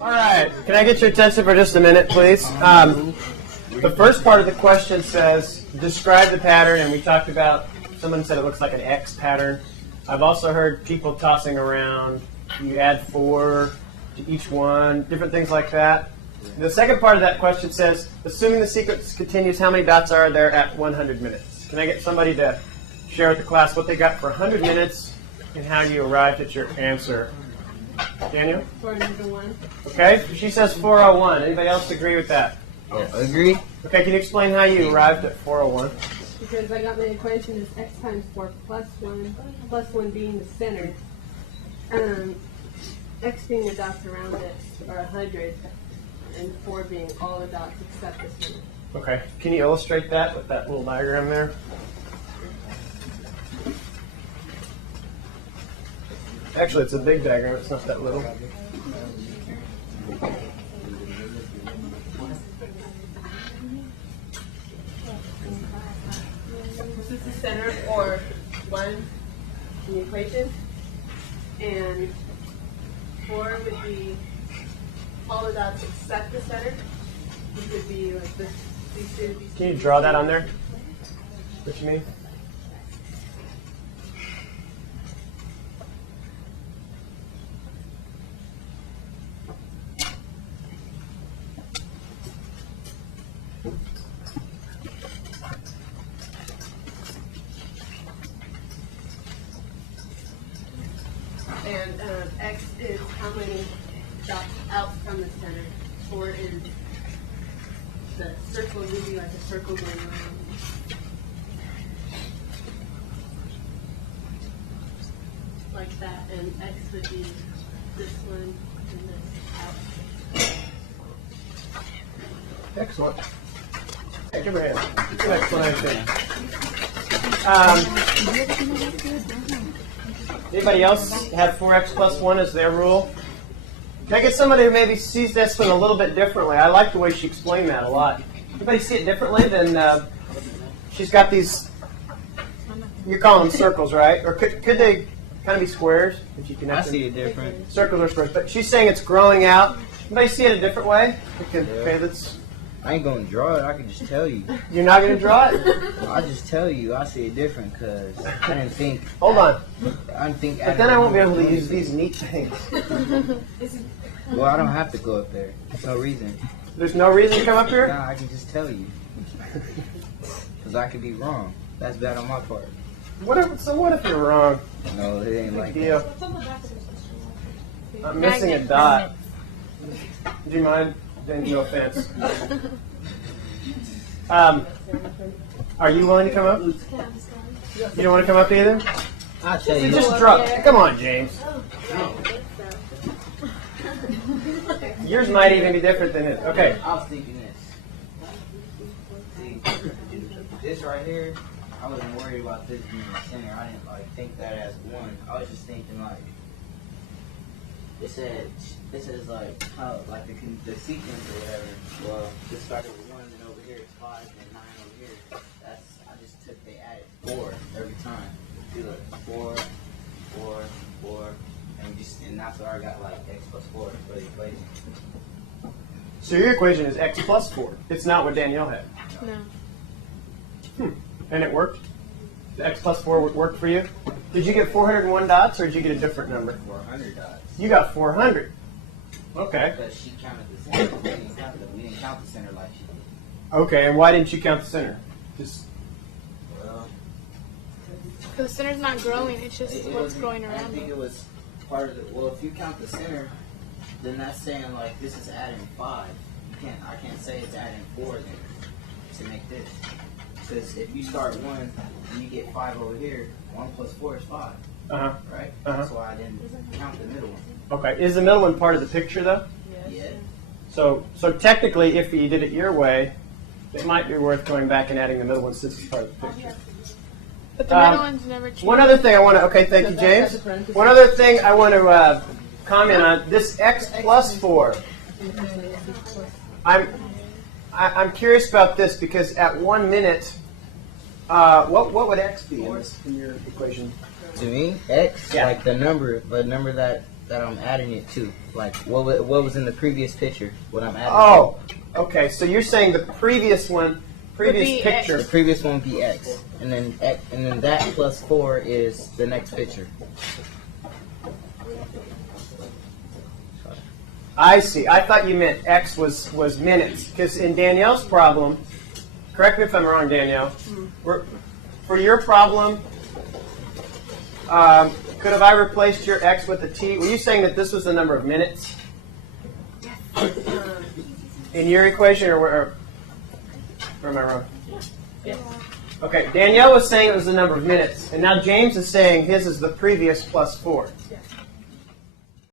All right, can I get your attention for just a minute, please? The first part of the question says, describe the pattern, and we talked about, someone said it looks like an X pattern. I've also heard people tossing around, you add 4 to each one, different things like that. The second part of that question says, assuming the sequence continues, how many dots are there at 100 minutes? Can I get somebody to share with the class what they got for 100 minutes and how you arrived at your answer? Daniel? 401. Okay, she says 401. Anybody else agree with that? Yes. Agree. Okay, can you explain how you arrived at 401? Because I got my equation as x times 4 plus 1 being the center. X being the dots around it are 100, and 4 being all the dots except the center. Okay, can you illustrate that with that little diagram there? Actually, it's a big diagram. It's not that little. This is the center, or 1 in the equation, and 4 would be all the dots except the center, which would be like this, these two. Can you draw that on there? What you mean? And x is how many dots out from the center. 4 is the circle, would be like a circle going around. Like that. And x would be this one and this out. Excellent. Hey, give her a hand. Good explanation. Anybody else have 4x plus 1 as their rule? Can I get somebody who maybe sees this one a little bit differently? I like the way she explained that a lot. Anybody see it differently than she's got these, you call them circles, right? Or could they kind of be squares? If you connect I see them? it different. Circles or squares. But she's saying it's growing out. Anybody see it a different way? Okay, that's, I ain't gonna draw it. I can just tell you. you're not going to draw it? I just tell you. I see it different because I didn't think. Hold on. I didn't think. But then I won't be able to use these neat things. Well, I don't have to go up there. There's no reason. There's no reason to come up here? Nah, I can just tell you. Because I could be wrong. That's bad on my part. What if you're wrong? No, it ain't Big like deal. that. I'm missing a dot. Do you mind? Then no offense. Are you willing to come up? You don't want to come up either? I'll tell you. Just drop. Come on, James. Yours might even be different than his. Okay. I was thinking this. See, this right here, I wasn't worried about this being the center. I didn't think that as 1. I was just thinking it says how the sequence or whatever. Well, this started with 1, and over here it's 5, and 9 over here. I just they added 4 every time. See, look, 4, 4, 4, and that's where I got x plus 4 for the equation. So your equation is x plus 4. It's not what Danielle had. No. And it worked? The x plus 4 would work for you? Did you get 401 dots, or did you get a different number? 400 dots. You got 400. Okay. Because she counted the center. We didn't count the center like she did. Okay, and why didn't you count the center? Just Well, The center's not growing, it's just what's wasn't- growing I around think it. it was part of the. Well, if you count the center, then that's saying this is adding 5. I can't say it's adding 4 then to make this. Because if you start 1 and you get 5 over here, 1 plus 4 is 5, uh-huh. right? Uh-huh. That's why I didn't count the middle one. Okay. Is the middle one part of the picture, though? Yeah. So technically, if you did it your way, it might be worth going back and adding the middle one since it's part of the picture. But the middle one's never changed. One other thing I want to, okay, thank you, James. One other thing I want to comment on, this x plus 4. I'm curious about this because at 1 minute, what would x be in your equation? To me, x, Yeah. the number that that I'm adding it to. Like what was in the previous picture, what I'm adding. Oh, okay. So you're saying the previous one, previous be picture. The previous one would be X, and then that plus 4 is the next picture. I see. I thought you meant X was minutes. Because in Danielle's problem, correct me if I'm wrong, Danielle, for your problem, could have I replaced your X with a T? Were you saying that this was the number of minutes? In your equation, or am I wrong? Yes. Okay, Danielle was saying it was the number of minutes, and now James is saying his is the previous plus 4. Yes.